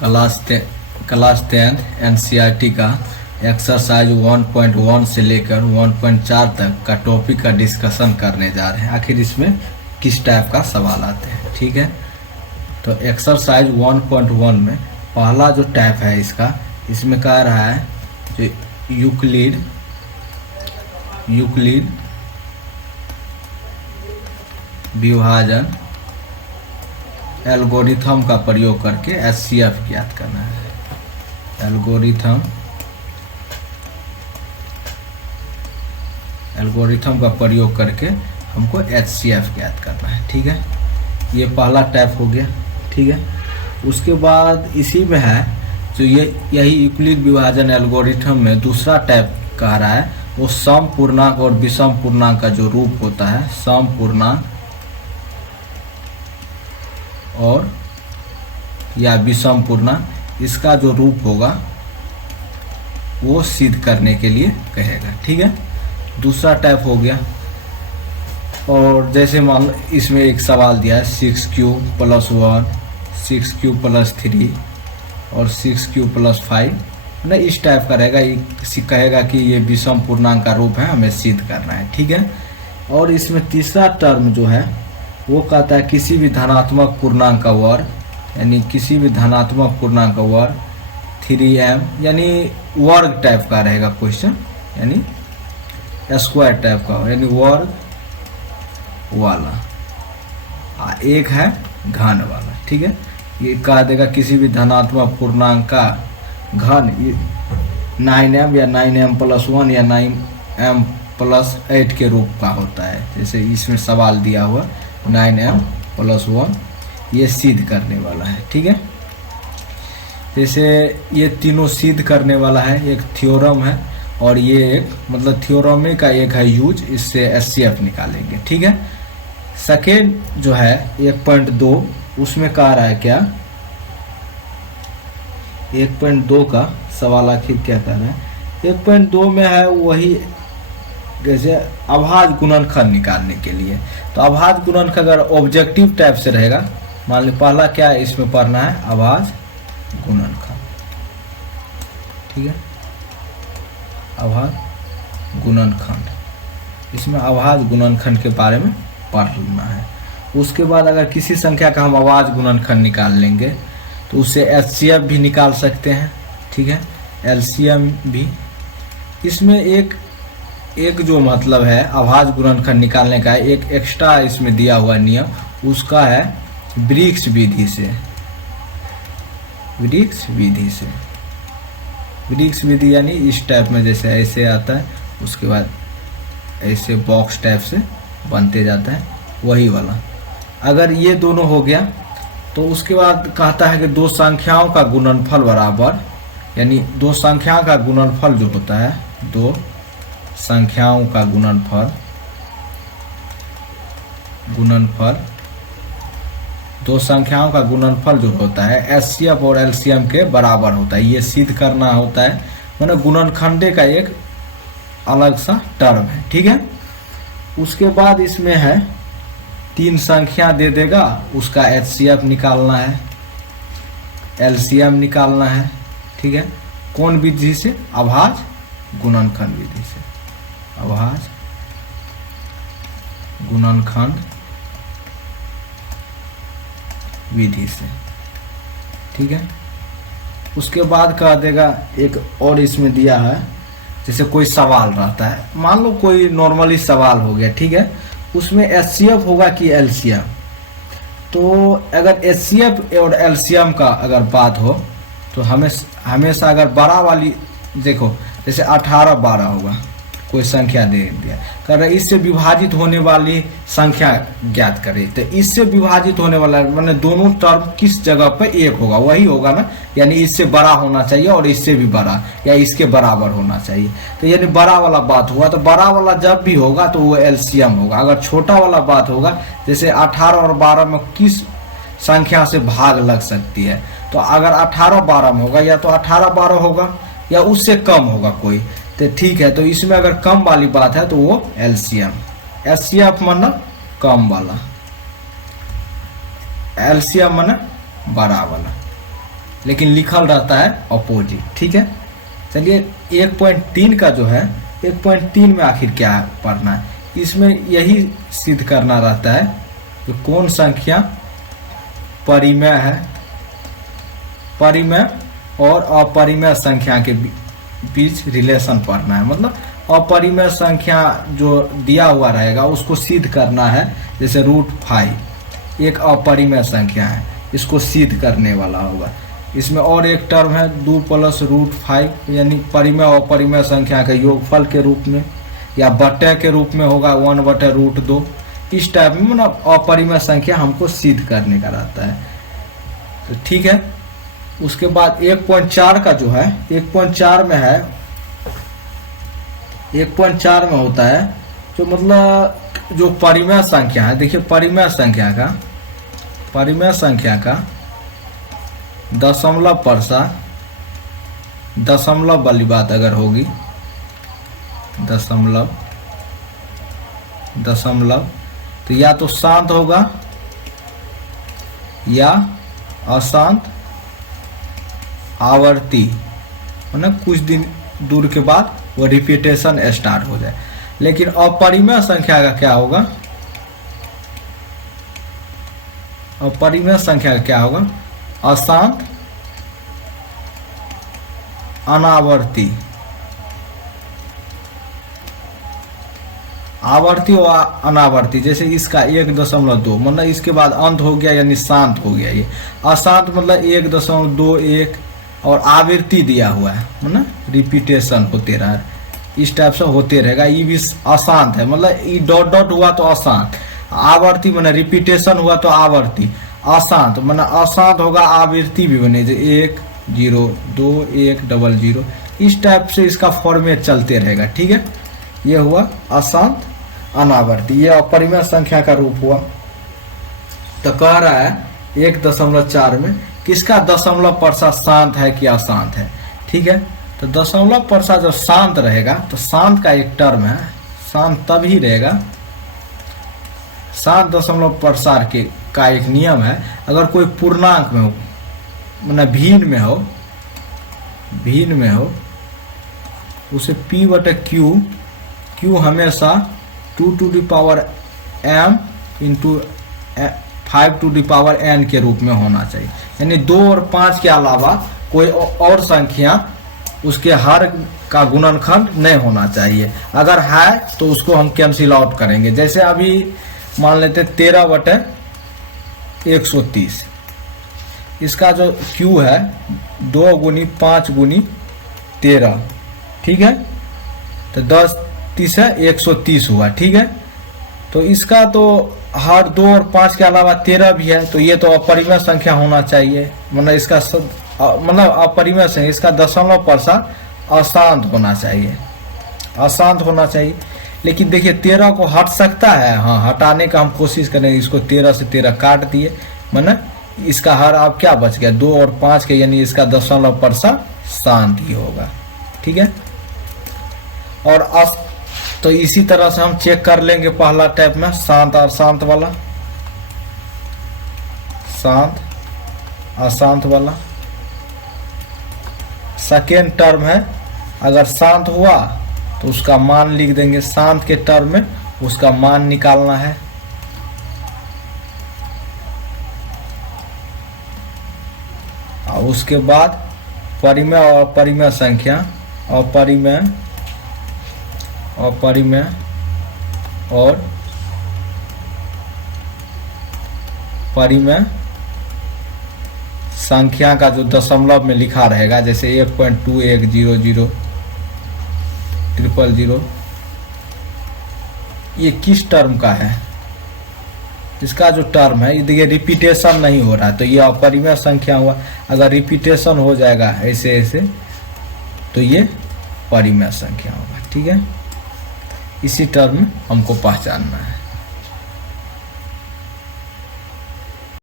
Class 10 NCERT का exercise 1.1 से लेकर 1.4 तक का टॉपिक का डिस्कशन करने जा रहे हैं। आखिर इसमें किस टाइप का सवाल आते हैं, ठीक है। तो एक्सरसाइज 1.1 में पहला जो टाइप है इसका, इसमें कह रहा है जो यूक्लिड विभाजन एल्गोरिथम का प्रयोग करके एचसीएफ ज्ञात करना है। एल्गोरिथम का प्रयोग करके हमको एचसीएफ ज्ञात करना है, ठीक है। ये पहला टाइप हो गया, ठीक है। उसके बाद इसी में है जो यही यूक्लिड विभाजन एल्गोरिथम में दूसरा टाइप कह रहा है, वो सम पूर्णांक और विषम पूर्णांक का जो रूप होता है, सम पूर्णांक और या विषम पूर्णांक, इसका जो रूप होगा वो सिद्ध करने के लिए कहेगा, ठीक है। दूसरा टाइप हो गया। और जैसे मान लो इसमें एक सवाल दिया है 6q + 1, 6q + 3 और 6q + 5 ना, इस टाइप का रहेगा। कहेगा कि ये विषम पूर्णांक का रूप है, हमें सिद्ध करना है, ठीक है। और इसमें तीसरा टर्म जो है वो कहता है किसी भी धनात्मक पूर्णांक का वर्ग, यानी किसी भी धनात्मक पूर्णांक का वर्ग 3m, यानी वर्ग टाइप का रहेगा क्वेश्चन, यानी स्क्वायर टाइप का, यानी वर्ग वाला। एक है घन वाला, ठीक है। ये कह देगा किसी भी धनात्मक पूर्णांक का घन 9m या 9m + 1 या 9m + 8 के रूप का होता है। जैसे इसमें सवाल दिया हुआ 9m + 1, ये सिद्ध करने वाला है, ठीक है। जैसे ये तीनों सिद्ध करने वाला है, एक थ्योरम है और ये एक मतलब थ्योरम का एक है यूज, इससे एचसीएफ निकालेंगे, ठीक है। सेकेंड जो है 1.2, उसमें कह रहा है क्या, 1.2 का सवाल आखिर क्या कर रहा है। 1.2 में है वही जैसे अभाज्य गुणनखंड निकालने के लिए। तो अभाज्य गुणनखंड अगर ऑब्जेक्टिव टाइप से रहेगा, मान ली पहला क्या है इसमें पढ़ना है, अभाज्य गुणनखंड, ठीक है। अभाज्य गुणनखंड, इसमें अभाज्य गुणनखंड के बारे में पढ़ना है। उसके बाद अगर किसी संख्या का हम अभाज्य गुणनखंड निकाल लेंगे तो उससे एचसीएफ भी निकाल सकते हैं, ठीक है, एलसीएम भी। इसमें एक जो मतलब है अभाज्य गुणनखंड निकालने का, एक एक्स्ट्रा इसमें दिया हुआ नियम, उसका है ब्रिग्स विधि से। ब्रिग्स विधि यानी इस टाइप में, जैसे ऐसे आता है, उसके बाद ऐसे बॉक्स टाइप से बनते जाता है, वही वाला। अगर ये दोनों हो गया तो उसके बाद कहता है कि दो संख्याओं का गुणनफल बराबर, यानी दो संख्याओं का गुणनफल जो होता है, दो संख्याओं का गुणनफल दो संख्याओं का गुणनफल जो होता है एचसीएफ और एलसीएम के बराबर होता है। ये सिद्ध करना होता है, मतलब गुणनखंडे का एक अलग सा टर्म है, ठीक है। उसके बाद इसमें है 3 संख्या दे देगा, उसका एचसीएफ निकालना है, एलसीएम निकालना है, ठीक है। कौन विधि से? अभाज्य गुणनखंड विधि से, अभाज्य गुणनखंड विधि से, ठीक है। उसके बाद कह देगा एक और इसमें दिया है, जैसे कोई सवाल रहता है, मान लो कोई नॉर्मली सवाल हो गया, ठीक है, उसमें एचसीएफ होगा कि एलसीएम। तो अगर एचसीएफ और एलसीएम का अगर बात हो तो हमेशा अगर बड़ा वाली, देखो जैसे 18 12 होगा, कोई संख्या दे दिया, कर रहे इससे विभाजित होने वाली संख्या ज्ञात करे, तो इससे विभाजित होने वाला मतलब दोनों टर्म किस जगह पे एक होगा, वही होगा ना, यानी इससे बड़ा होना चाहिए और इससे भी बड़ा या इसके बराबर होना चाहिए। तो यानी बड़ा वाला बात हुआ, तो बड़ा वाला जब भी होगा तो वो एलसीएम होगा। अगर छोटा वाला बात होगा, जैसे 18 और 12 में किस संख्या से भाग लग सकती है, तो अगर 18 12 में होगा, या तो 18 12 होगा या उससे कम होगा कोई, तो ठीक है। तो इसमें अगर कम वाली बात है तो वो एलसीएम, एचसीएफ मतलब कम वाला, एलसीएम मतलब बड़ा वाला, लेकिन लिखल रहता है अपोजिट। ठीक है, चलिए 1.3 का जो है 1.3 में आखिर क्या पढ़ना है, इसमें यही सिद्ध करना रहता है कि कौन संख्या परिमेय है, परिमेय और अपरिमेय संख्या के बीच रिलेशन पढ़ना है। मतलब अपरिमेय संख्या जो दिया हुआ रहेगा उसको सिद्ध करना है। जैसे √5 एक अपरिमेय संख्या है, इसको सिद्ध करने वाला होगा। इसमें और एक टर्म है 2 + √5 यानी परिमेय और अपरिमेय संख्या के योगफल के रूप में या बटे के रूप में होगा 1/√2। इस टाइप में मतलब अपरिमेय संख्या हमको सिद्ध करने का रहता है। तो ठीक है, उसके बाद 1.4 का जो है 1.4 में है, 1.4 में होता है जो मतलब जो परिमेय संख्या है। देखिए परिमेय संख्या का दशमलव प्रसार, दशमलव वाली बात अगर होगी, दशमलव तो या तो शांत होगा या अशांत आवर्ती, मतलब कुछ दिन दूर के बाद वो रिपीटेशन स्टार्ट हो जाए। लेकिन अपरिमेय संख्या का क्या होगा, अपरिमेय संख्या का क्या होगा, अशांत अनावर्ती, आवर्ती और अनावर्ती। जैसे इसका 1.2 मतलब इसके बाद अंत हो गया यानी शांत हो गया। ये अशांत मतलब 1.21 और आवृत्ति दिया हुआ है, मतलब रिपीटेशन होते रहा है, इस टाइप से होते रहेगा। ये भी अशांत है, मतलब ये डॉट डॉट हुआ तो अशांत, आवर्ती मतलब रिपीटेशन हुआ तो आवर्ती, अशांत मतलब अशांत होगा, आवृत्ति भी बने 1 0 2 1 0 0, इस टाइप से इसका फॉर्मेट चलते रहेगा। ठीक है, ये हुआ अशांत अनावर्ती, ये अपरिमेय संख्या का रूप हुआ। तो कह रहा है 1.4 में किसका दशमलव प्रसार शांत है कि अशांत है। ठीक है, तो दशमलव प्रसार जब शांत रहेगा तो शांत का एक टर्म है, शांत तभी रहेगा। शांत दशमलव प्रसार के का एक नियम है, अगर कोई पूर्णांक में हो मतलब भिन्न में हो उसे P/Q, Q हमेशा 2m × 5n के रूप में होना चाहिए। यानी 2 और 5 के अलावा कोई और संख्या उसके हर का गुणनखंड नहीं होना चाहिए। अगर है तो उसको हम कैंसिल आउट करेंगे। जैसे अभी मान लेते 13/130, इसका जो Q है 2 × 5 × 13, ठीक है, तो 10 30 है 130 हुआ। ठीक है, तो इसका तो हर 2 और 5 के अलावा 13 भी है, तो ये तो अपरिमेय संख्या होना चाहिए। मतलब इसका मतलब अपरिमेय संख्या, इसका दशमलव प्रसार अशांत होना चाहिए, अशांत होना चाहिए। लेकिन देखिए 13 को हट सकता है, हाँ हटाने का हम कोशिश करेंगे। इसको 13 से 13 काट दिए, मतलब इसका हर अब क्या बच गया 2 और 5 के, यानी इसका दशमलव प्रसार शांत ही होगा। ठीक है, और तो इसी तरह से हम चेक कर लेंगे पहला टाइप में शांत और अशांत वाला, शांत अशांत वाला। सेकेंड टर्म है, अगर शांत हुआ तो उसका मान लिख देंगे, शांत के टर्म में उसका मान निकालना है। और उसके बाद परिमेय और अपरिमेय संख्या, अपरिमेय और परिमेय संख्या का जो दशमलव में लिखा रहेगा, जैसे 1.21 0 0 0 0, ये किस टर्म का है, इसका जो टर्म है, ये देखिए रिपीटेशन नहीं हो रहा है तो ये अपरिमेय संख्या हुआ। अगर रिपीटेशन हो जाएगा ऐसे ऐसे तो ये परिमेय संख्या होगा। ठीक है, इसी टर्म में हमको पहचानना है।